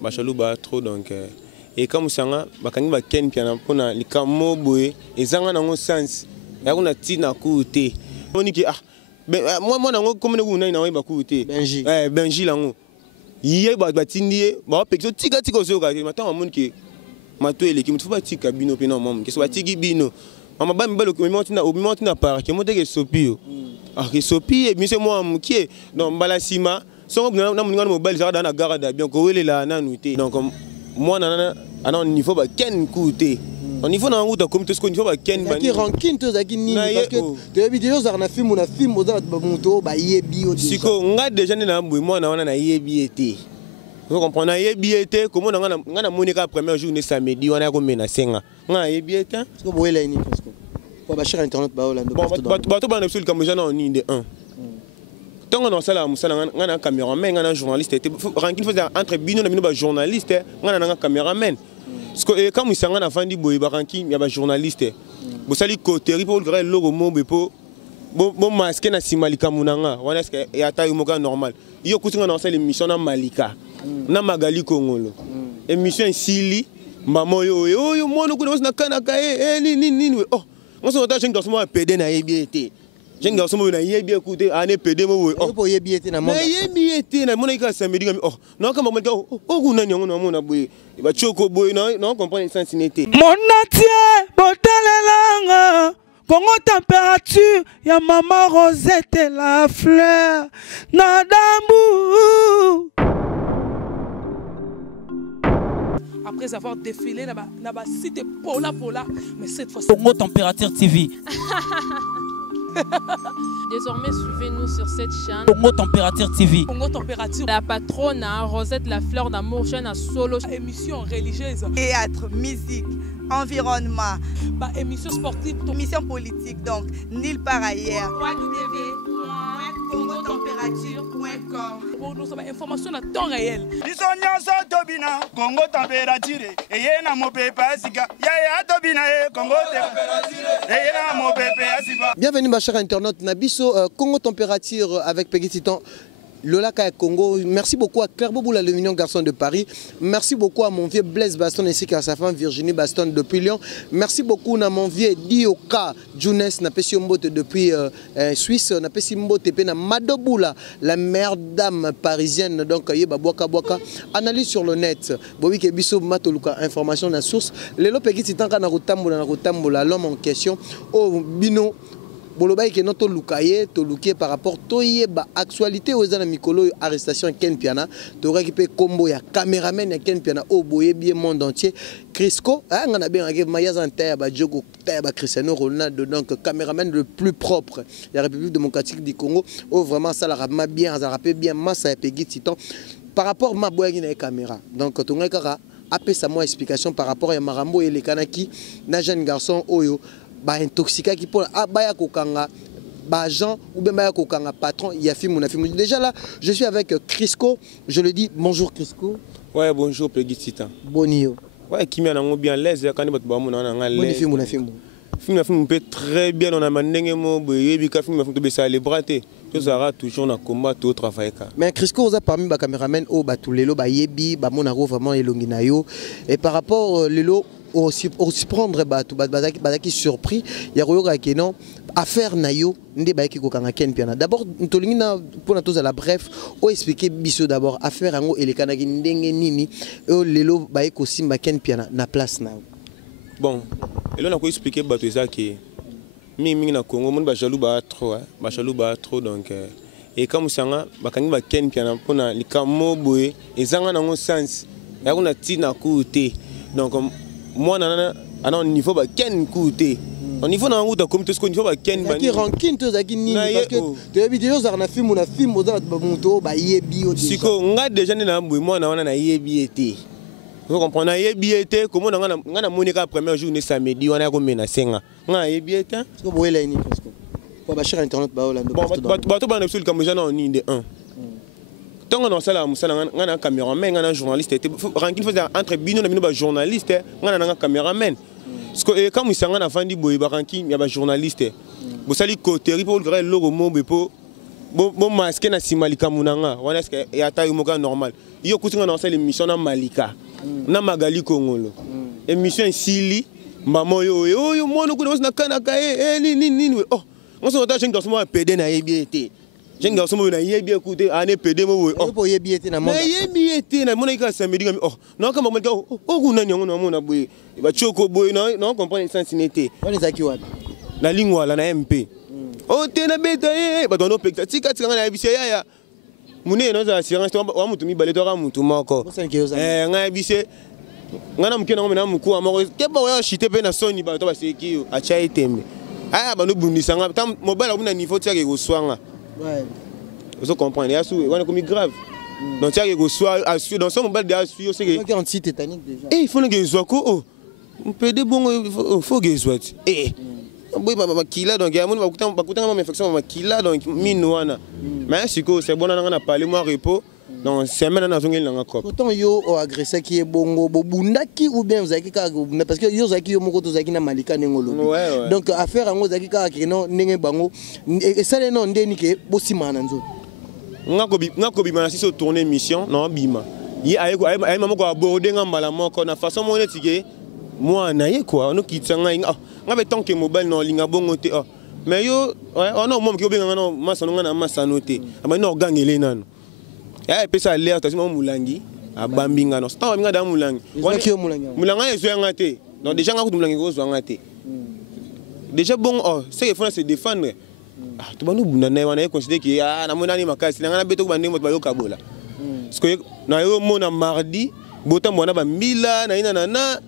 Bachalouba trop donc et comme ça bakangi ba ken piana pona likamo boye ezanga nango sens ya kuna tina kuté moniki moi nango comme ne kuna na ba kuté Benji lango yé ba tindie ba pexo tika zo ka matin moniki mato eleki mutu ba tika bino pe na mom ke so ba tiki bino mama ba mbalo ko monti na park monte ke sopio ke sopi mi c'est moi mukie donc mbala sima so na muninga mobile za na garde bien ko wele la na nuité donc moi na ana niveau ba ken kuté au niveau na nguta comme tout ce qu'on niveau ba ken ba qui ranking to za kinini parce que de vidéo za na film za ba muto ba yebi o siko nga déjà na mbui moi na yebi été vous comprenez na yebi été comment nga na monika première journée samedi wana ko mena senga nga yebi été parce que boyela ini parce que pour ba cher internet ba Hollande ba to ba na sul comme jana en inde 1 tant on a ça là on a caméraman on a journaliste ranking faisait entre bino na bino ba journaliste on a caméraman parce que quand ils sont en afandi boy ba ranking ya ba journaliste bo sali côté pour le logo mo bepo bon masque na simalika munanga wana est-ce que ya taille moka normal yo kutinga na ça l'émission na malika na magali kongolo émission sili mamo yo mo no kuna na kanaka ni oh on se retrouve dans ce moment PD na EBT j'ai un garçon qui a écouté à PD mo pour yebiete na monde yebiete na mona ka samedi oh non comme moi oh kuna nyongo na mona boy ba choko boy non comprendre sans sinité mon atie botalelanga Congo température ya maman Rosette la fleur na dambu. Après avoir défilé na ba site Pola mais cette fois Congo température TV. Désormais, suivez-nous sur cette chaîne. Congo Température TV. Congo Température. La patronne, Rosette la fleur d'amour, chaîne à solo. Émission religieuse. Théâtre, musique, environnement. Bah, émission sportive. Émission politique, donc, nulle part ailleurs. www.congotempérature.com. Pour nous avoir information à temps réel. Congo Température. Et yena mo pepe asika. Ya tobina Congo Température. Et yena mo pepe asika. Bienvenue ma chère internaute Nabiso Congo Température avec Peggy Titan. Lola Kaya Congo, merci beaucoup à Claire Boboula, le mignon garçon de Paris. Merci beaucoup à mon vieux Blaise Baston ainsi qu'à sa femme Virginie Baston depuis Lyon. Merci beaucoup à mon vieux Dioka Jounes Napesiombote depuis Suisse. Napesiombote Pena Madoboula, la mère dame parisienne. Donc, Yeba Boaka Boaka. Analyse sur le net. Bobi Kebiso Matoluka, information de source. Lelo Peggy Titanka Narutamboula, l'homme en question. Oh, Bino. Bolobaï que notre lukaye to lukier par rapport toye ba actualité aux ana mikolo arrestation Ken Piana to récupérer combo ya caméraman ya Ken Piana au boye bien monde entier Crisco ngana bien avec Mayazanta ba Djogo ba Cristiano Ronaldo donc caméraman le plus propre la République démocratique du Congo oh vraiment ça la rama bien ça rappelle bien massa Peggy Titan par rapport ma boyagi na caméra donc to ngaka apé sa moi explication par rapport à Marambo et les Kanaki na jeune garçon oyo ba intoxiqué qui pour baya kokanga ba agent ou bien baya kokanga patron il y a film déjà là je suis avec Crisco je le dis bonjour Crisco ouais bonjour Peggy Titan bonio ouais qui m'a bien l'aise quand il ba mo na l'aise film peut très bien on a mandenge mo boyebi ka film to be célébrer tout ça toujours na combat tout travail ka mais Crisco vous a parmi ba cameraman o ba tulelo ba yebi ba mona vraiment elongi na yo et par rapport lelo aussi prendre qui surpris il y a royoka qui non affaire nayo ndé ba ki kokanga Ken Piana d'abord ntolingi na pona tous à la bref o expliquer biso d'abord affaire ngo elekana ki ndenge nini o lelo ba ko simba Ken Piana na place na bon elo na ko expliquer bato ezaki mingi na Congo mon ba jaloux ba trop donc et comme ça bakangi ba Ken Piana pona likamo boye ezanga nango sens ya kuna tina kuté donc moi on niveau ba ken kuté au niveau na nguta comme tout ce qu'on niveau ba ken ba qui ranking to za kinini parce que de vidéo za na film za ba muto ba yebi o siko nga déjà na mbui moi na yebi été vous comprenez yebi été comment nga monika première journée samedi wana ko mena senga nga yebi été parce que boyela ini parce que pour ba cher internet ba Hollande ba to ba na sul comme jana en inde 1 tant on a ça là on a caméraman on a journaliste ranking faisait entre bino na bino ba journaliste on a caméraman parce que quand ils sont en afandi boy ba ranking ya ba journaliste bo sali côté pour le logo mo bepo bon masque na simalika munanga wana est-ce que ya taille moka normal yo kutinga na osala émission na Malika na Magali Kongolo émission sili maman yo mono kuna na kanaka nini oh on se retourne jeune garçon PD na yebiete jeune garçon na yebi écouter ane PD mo oh yebiete na monda yebiete na mona ka samedi ngami oh na kama mo oh kuna nyango na mona boye ba choko boye na comprendre sens nete on les aki wapi na lingwa la na MP oh tena beta ba dono pekta tika na bisi ya mune no za assurance wa mutu mi bale to ka mutu moko nga bisi ngana mukena ngomena muku amoko keba wa shite pe na soni ba to ba seki a cha itembe aya ba no bundisa nga tam mobile abuna niveau tia ke go swanga ouais vous comprenez ya su wana comme grave donc tia ke go swa assu dans son mobile de assu c'est que anti tétanique déjà il faut que zo ko oh on peut de bon faut que zo boy ba kila donc ya moni ba kutanga ma infection ba kila donc minwana mais siko c'est bon na parler moi repos donc semaine na zongeli na ngako pourtant yo o agressé qui est bongo bobundaki ou bien vous avez ka parce que yo zaki yo moko to zaki na Malika ngolo donc affaire ngo zaki ka non ndenge bango et ça les non ndeni ke bosima na nzo ngako bima na siso tourner mission non bima yi ayeko ay mama ko aborder ngambala moko na façon moneti ke moi na ye quoi on kitanga ngabe tant que mobile non linga bongo te oh mais yo on a mom ki obenga na masano na masano te ama no gangele nano ya pesa l'air to simo mulangi abambinga no sta minga da mulangi mulanga ezo yanga te donc déjà nga ko mulangi ko zo yanga te déjà bon oh c'est qu'il faut se défendre ah to banu bunda na wana considérer que ah na mona ni makasi na beto ko bande mo ba yo kabola parce que na yo mona mardi bota mona ba mila na ina na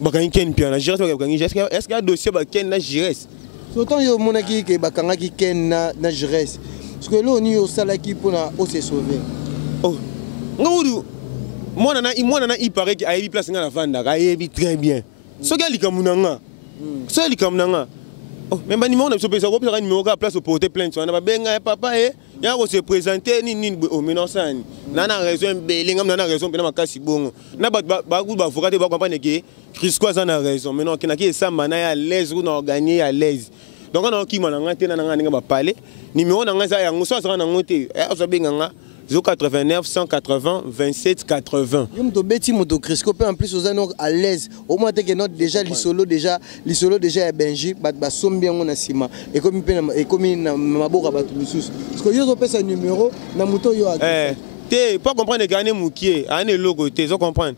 bakanga ken pia na gires bakanga est-ce qu'il y a dossier bakanga na gires autant yo mona ki ke bakanga ki ken na gires parce que là on y au salaki pour se sauver oh ngawuru mona na il paraît que ayebi place nga na vanda ayebi très bien so ga likamunanga so likamunanga oh même ba numéro na so pesa ko pesa numéro ka place au porter plainte na ba benga papa ya ko se présenter ni oh menosani na raison belinga na raison pena makasi bongo na ba ku ba avocat ba comprendre que Crisco a na raison mais non kinaki esamba na ya l'aise ou na gagner à l'aise donc on a qui mana ngate na nga ba parler numéro na nga za yango so azana ngote so benga nga 089 180 27 80 yo mto beti moto Crisco pe en plus ozana à l'aise au moins te que notre déjà lisolo déjà ya benji ba sombi yango na sima et comme na maboka ba tous parce que yo zo pesa numéro na moto yo te pas comprendre gagner mukie ane logo te zo comprendre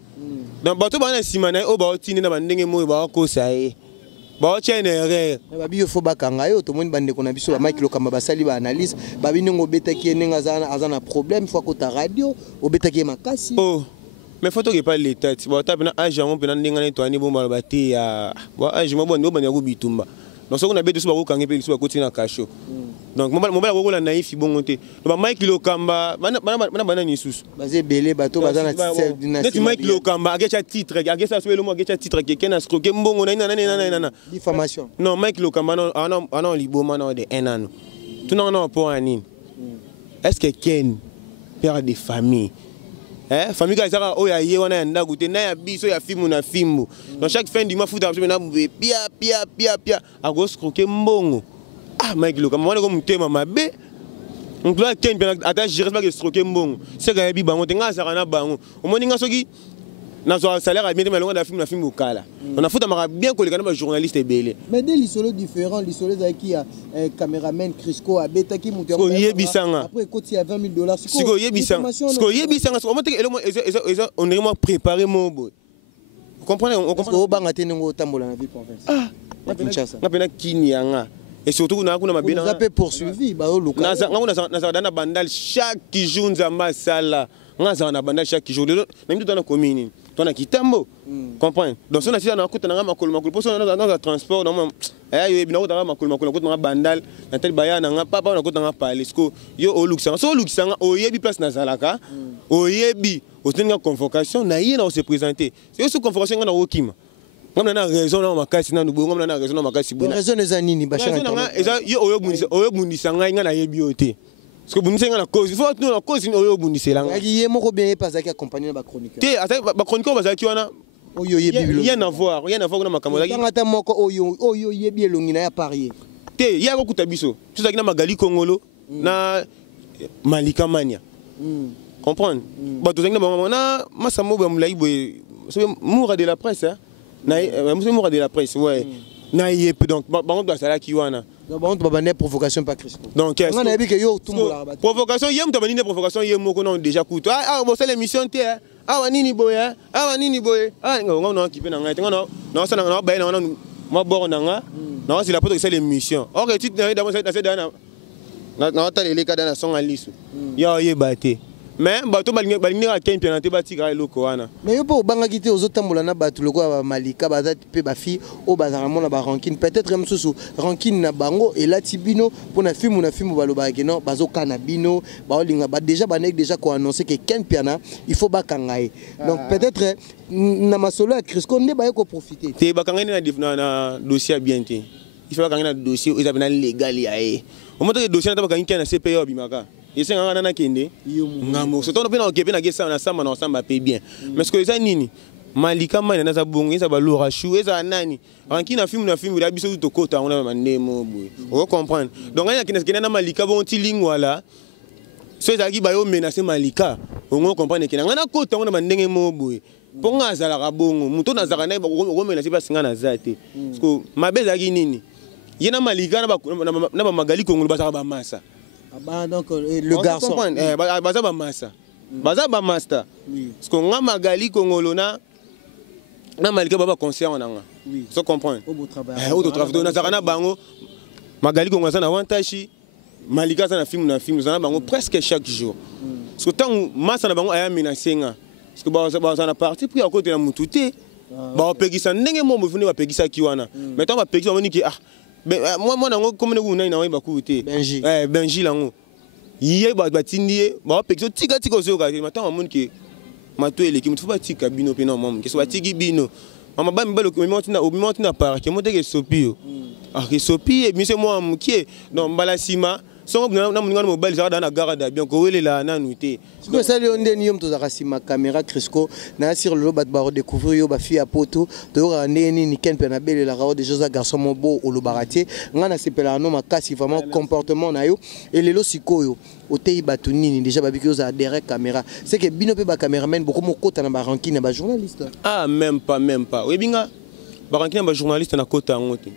donc bato ba na sima na o ba otini na bandenge mo ba ko sae ba chene erreur ba biyo fo bakanga yo to moni bande ko na biso ba Mike Lokamba basali ba analyse ba binengo betaki enenga azana problème fois ko ta radio o betaki makasi oh mais faut que pas l'état ba tapena age on pena ndinga ne to ani bomba ba te ya ba age mo bonde obanya ko bitumba donc so ko na beto so ba ko kange pe so ba ko tina kasho donc mobile ko la naïf bongo te ba Mike Lokamba bana ni susu bazé belé bato bazana net Mike Lokamba agecha titre agecha so elomo agecha titre ke kena skroke mbongo na diffamation non Mike Lokamba non liboma non de un an tout non pour anine est-ce que Ken père de famille famille ka saka o ya ye wana ya ndaku te na ya biso ya fimu na fimbu dans chaque fin du mois futa na pia agos croquer mbongo ah Mike Lokamba wana ko mutema mabe donc là Ken ata je respecte stroke mbongo c'est ga bi bango te nga saka na bango o moni nga soki na so salaire a bien mais longa da film na film okala on a futa maka bien ko les kana ba journaliste belé mais des lisolo différents lisolo za ki a cameraman Crisco a betaki mutu ko yebisanga après koti à $20 siko yebisanga so monte elomo on est moi préparer mon boy vous comprenez on comprend o banga tenengo tambola na vie province ah na pena kinyanga et surtout na kuna mabina on a peu poursuivi ba o luka na na bandal chaque jour nzamba sala ngaza na bandal chaque jour na mtu tana commune tona kitambo comprendre donc on a si na kuta na makolo pour na transport na yo bina kuta makolo kuta bandal na tel baya na papa na kuta na palisco yo o luksanga o yebi place na zalaka o yebi o tenga convocation na yena o se présenter c'est ce convocation na okima ngam na raison na makasi na ndubo ngam na raison na makasi bona raison eza nini bashanga eza yo oyo bundisa ngai nga na yebi ote parce que bundisa nga na cause il faut que na cause oyo bundisela nga yé moko bien pasaki accompagner ba chroniqueur te ata ba chroniqueur bazaki wana oyo yebi rien à voir na makambo zaki ngata moko oyo yebi elongi na ya parier te ya ko kuta biso tuzaki na Magali Kongolo na Malika Mania comprendre bato zangi na bango na masa moba mulai boye moura de la presse hein na moura de la presse ouais na yep donc bango ba sala ki wana donc bango ba bane provocation pas Christo donc on a vu que yo tumbola ba provocation yem to banine provocation yem moko non déjà coûte bon c'est l'émission té hein nini boye nini boye non qui peut na ngai non ça na ba na ma bord na nga non c'est la poto que c'est l'émission OK tu d'abord c'est dans na tali ka dans son alisu ya yebate mais bato balingi ka ken penalty batika eloko wana mais yo po banga kité ozotambola na bato loko ba malika baza pe ba fi o bazala mona ba rankine peut-être même sous rankine na bango et là tibino pour na film baloba ke non bazokana bino ba olinga ba déjà ba nek déjà ko annoncer que ken piana il faut bakangaye donc peut-être na masolo ya Crisco ne ba ko profiter te bakangaye na dossier bien te il faut bakangaye na dossier ils avaient légal ya au moment que dossier na bakangaye na CPO bimaka et c'est un an kende ngamo so tono pena okepe na gesa na samba pe bien mais ce que ça nini malika mana na za bongo ça ba lora chou eza nani ranki na film la biso to kota on a mandemo boy on comprendre donc anya kina na malika bon ti lingwala so eza ki ba yo menacer malika on comprendre kina ngana kota on a mandenge mo boy ponga za la bongo muto na za kana ba ko menacer ba singa na zate parce que mabeza ki nini yena malika na ba magali kongo ba za ba masa. Ah donc le garçon baza ba massa baza ba master parce que nga magali kongolo na malika baba concert nanga so comprendre au travail na zakana bango magali kongo za na wantashi malika za na film za na bango presque chaque jour parce que tant massa na bango aya minasenga parce que baza na parti puis à côté na mututé ba pegisa ndenge mo mofuni ba pegisa kiwana mais tant ba pegisa moni ki moi nango comme nous na ba kuté Benji lango yé ba tindie ba pexo tika zo ka matin mon ki mato eleki mutu ba tika bino pe na mom ke so ba tiki bino mama ba mbalo ko mi na par ke mo te ke sopio ke sopi mi se moi mukie donc mbala sima songo na muninga mo bali za na garada bien ko welela na nuité ko sali onde ni yom to za kasima caméra Crisco na sur le bat ba redécouvrir yo ba fi a poto to rande ni ken pe na bele la rawo de Joseph garçon mo bo o lo baratier ngana sepela no makasi vraiment comportement na yo et lelo sikoyo o tei batunini déjà ba biki za derrière caméra c'est que bino pe ba cameraman beaucoup mo kota na ba rankine ba journaliste même pas oui binga ba rankine ba journaliste na kota ngote.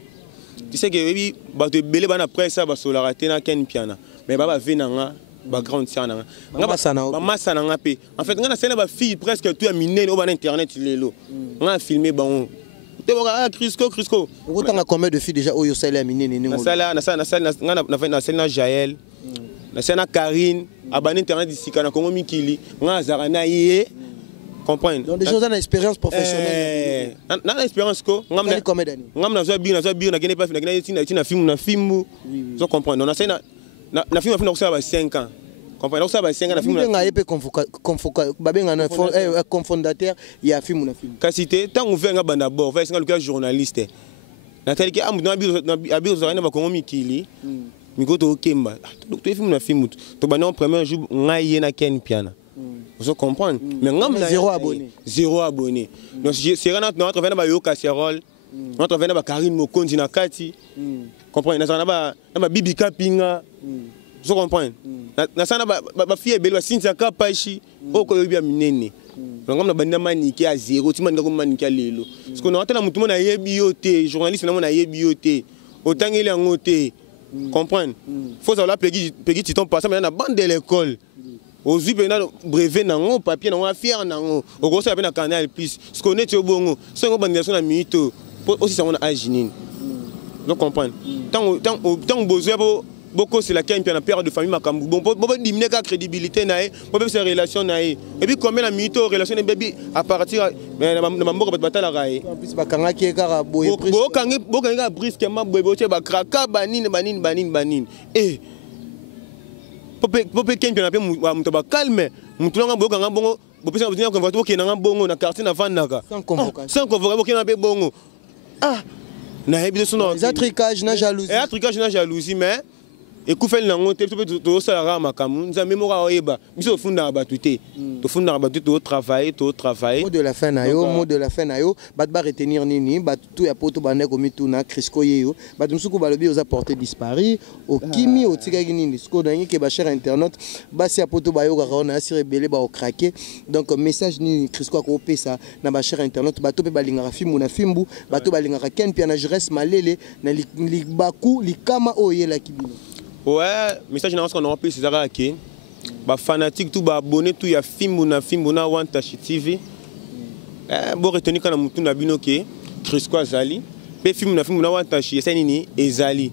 Tu sais que oui, bato belé bana presse ba solara tena ken piana mais baba venanga ba grande sœur nanga ba massa nanga pe en fait ngana sena ba fille presque tout miné au ban internet lelo nga filmer bon te boka Crisco vous tanga combien de filles déjà oyo sala miné ni na sala na sala Jaël na sala Karine abane internet ici kana Congo mikili nga zara na yé comprendre donc des choses en expérience professionnelle na expérience ko ngam na zo bi na gene pas na film zo comprendre on a ça na film na ça ba 5 ans comprendre ça ba 5 ans na film na yé pe confoca ba benga na cofondateur ya film na film kasité tant ouvert nga banda bord va singa le journaliste na tel que amu na bi zo na ba Kongo mikili miko to kemba to film to ba na premier jour ngai na ken piana. Vous comprenez? Mais zéro abonné. Donc c'est notre vena ba yo casserole, notre vena ba Karine Mokonzi na kati. Comprenez? Na ba Bibi Kapinga. Vous comprenez? Na sana ba fille belle ba Cynthia Kapashi, o ko yobi minene. Donc na banda maniki à zéro, ti manika ko maniki à lelo. Parce que on entend mutu na yebi yo te, journaliste na na yebi yo te. Otangeli yango te. Comprenez? Faut ça la pegi titon passer mais na bande de l'école. Aux yeux brevet nango papier nango fier nango au gros ça na Canal Plus ce qu'on est au bongo c'est une organisation na mito aussi ça on a aginin donc comprendre tant besoin beaucoup c'est la qui a père de famille makambu bon pour diminuer la crédibilité nae pour faire ses relations nae et puis combien la mito relation de bébé à partir na mambo ba batala rae en plus bakanga ki ekara boye bokanga brusquement boye ba kraka banine et Popé ken pena pe muto ba calme muto nga boka nga bongo bopesa botina convocation ke nga bongo na quartier na vandaka sans convocation ke na pe bongo na hebi so no tricage na jalousie tricage na jalousie mais ekufeli nango te to tosalaka makambo nzambe moko aoyeba biso tofundaka bato te tofundaka bato te totravaille. Mot de la fin na yo, mot de la fin na yo, bato ba retenir nini, bato tout ya poto bande komituna Crisco yeyo, bato musuku balobi oza porté disparu, okimi otikaki nini, siko na ke ba cher internaute, basi ya poto bayo ka na asire belé ba okrake. Donc message ni Crisco ko pesa na ba cher internaute, bato pe balingaka fimbu na fimbu, bato balingaka ken pia na jeunesse malele na libaku likama oyela kibino. Ouais, message na qu'on a appelé c'est ça qui ba fanatique tout ba abonné tout ya fimbu na Wantashi TV. Bon retenir kana mutu na bino ke Crisco azali pe fimbu na Wantashi esa nini ezali.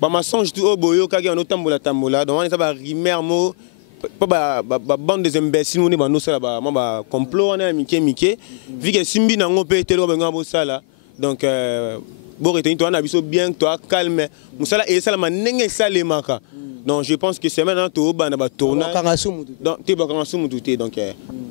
Ba mensonge tout oboyo kaki on tambola donc on est ba rumeur mo pas ba bande des imbéciles on est ba no sala ba complot on est mike vu que simbi na ngope telo ba ngabo sala donc bon retenir toi on a biso bien toi calme musala et sala manenge salemaka. Donc je pense que c'est maintenant tout bas na ba tournage donc te ba kangasu mututé donc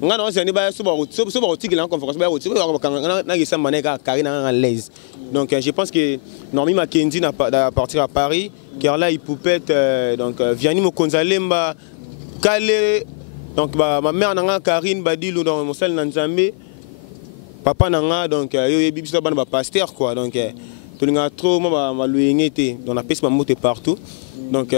ngana on s'est ba so ba otiki la conférence ba otiki ba na gisa maneka karina en l'aise. Donc je pense que Normi Makenzi n'a pas partir à Paris car là il poupette donc Vianney Mokonzalemba Kale donc ma mère nanga Karine Badilo dans mon salle Nanzambe papa nanga donc yo yebi biso ba pasteur quoi donc tout le trop moi ma luingete donc la peste ma moto partout donc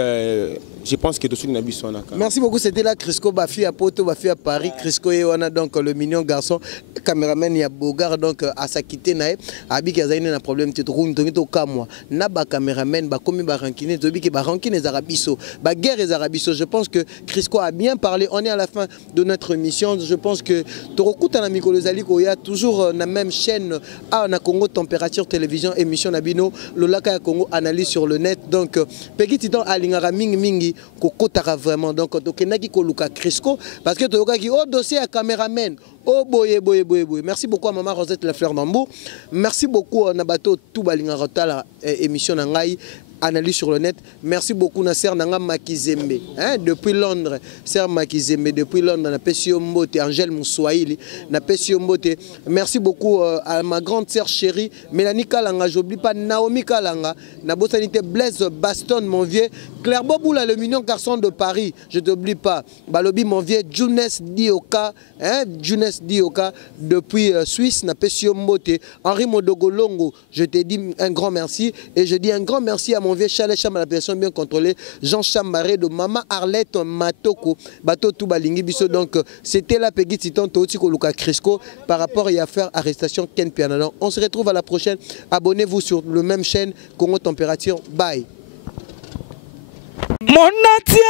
je pense que tout ce qui n'a pas besoin. Merci beaucoup, c'était là Crisco Bafi à Poto, Bafi à Paris, Crisco et on a donc le mignon garçon, caméraman il y a Bogar donc à sa quitter nae, abi kazaine na problème te roule to kamwa, na ba caméraman ba komi ba rankine, zobi ke ba rankine zarabiso, ba guerre zarabiso. Je pense que Crisco a bien parlé. On est à la fin de notre émission. Je pense que Torokuta na Mikolo Zaliko ya toujours na même chaîne à na Congo Température Télévision émission Nabino, le Laka Congo analyse sur le net. Donc petit temps alingara mingi kokotaka vraiment donc tokenaki koluka Crisco parce que toyokaki au dossier à caméraman oh boye. Merci beaucoup à maman Rosette la fleur d'Ambo. Merci beaucoup à Nabato tout balinga rotala émission nangai analyse sur le net. Merci beaucoup Nasser Nanga Makizembe depuis Londres. Ser Makizembe depuis Londres na Pesio Mbote Angèle Moussouaili na Pesio Mbote. Merci beaucoup à ma grande sœur chérie Mélanie Kalanga, j'oublie pas Naomi Kalanga, na bosanité Blaise Baston mon vieux, Claire Boboula le mignon garçon de Paris, je t'oublie pas. Balobi mon vieux Junes Dioka, Junes Dioka depuis Suisse na Pesio Mbote, Henri Modogolongo, je te dis un grand merci et je dis un grand merci à mon vieux Chalet Cham à la personne bien contrôlée, Jean Chamaré de Maman Arlette Matoko, Bato Toubalingi Biso. Donc c'était la Peggy Titan Tootiko Luka Crisco par rapport à l'affaire arrestation Ken Pianalan. On se retrouve à la prochaine. Abonnez-vous sur le même chaîne Congo Température. Bye. Mon atier,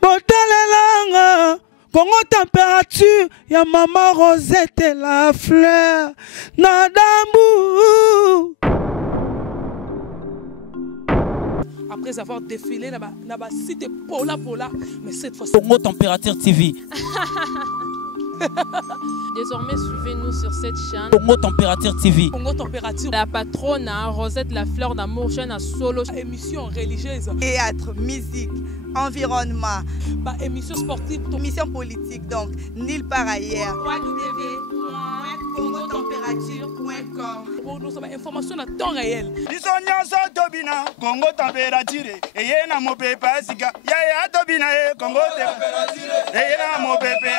botalelanga, Congo Température, ya Maman Rosette la fleur, Nadambu. Après avoir défilé, n'a cité Pola, mais cette fois Congo Température TV. Désormais, suivez-nous sur cette chaîne. Congo Température TV. Congo Température. La patronne, Rosette la fleur d'amour, chaîne à solo. Émission religieuse. Théâtre, musique, environnement. Émission sportive. Émission politique, donc nulle part ailleurs. www.congotempérature.com. Pour nous, information à temps réel. Congo Température. Et y a mon pépé, Congo Température. Et y a mon pépé,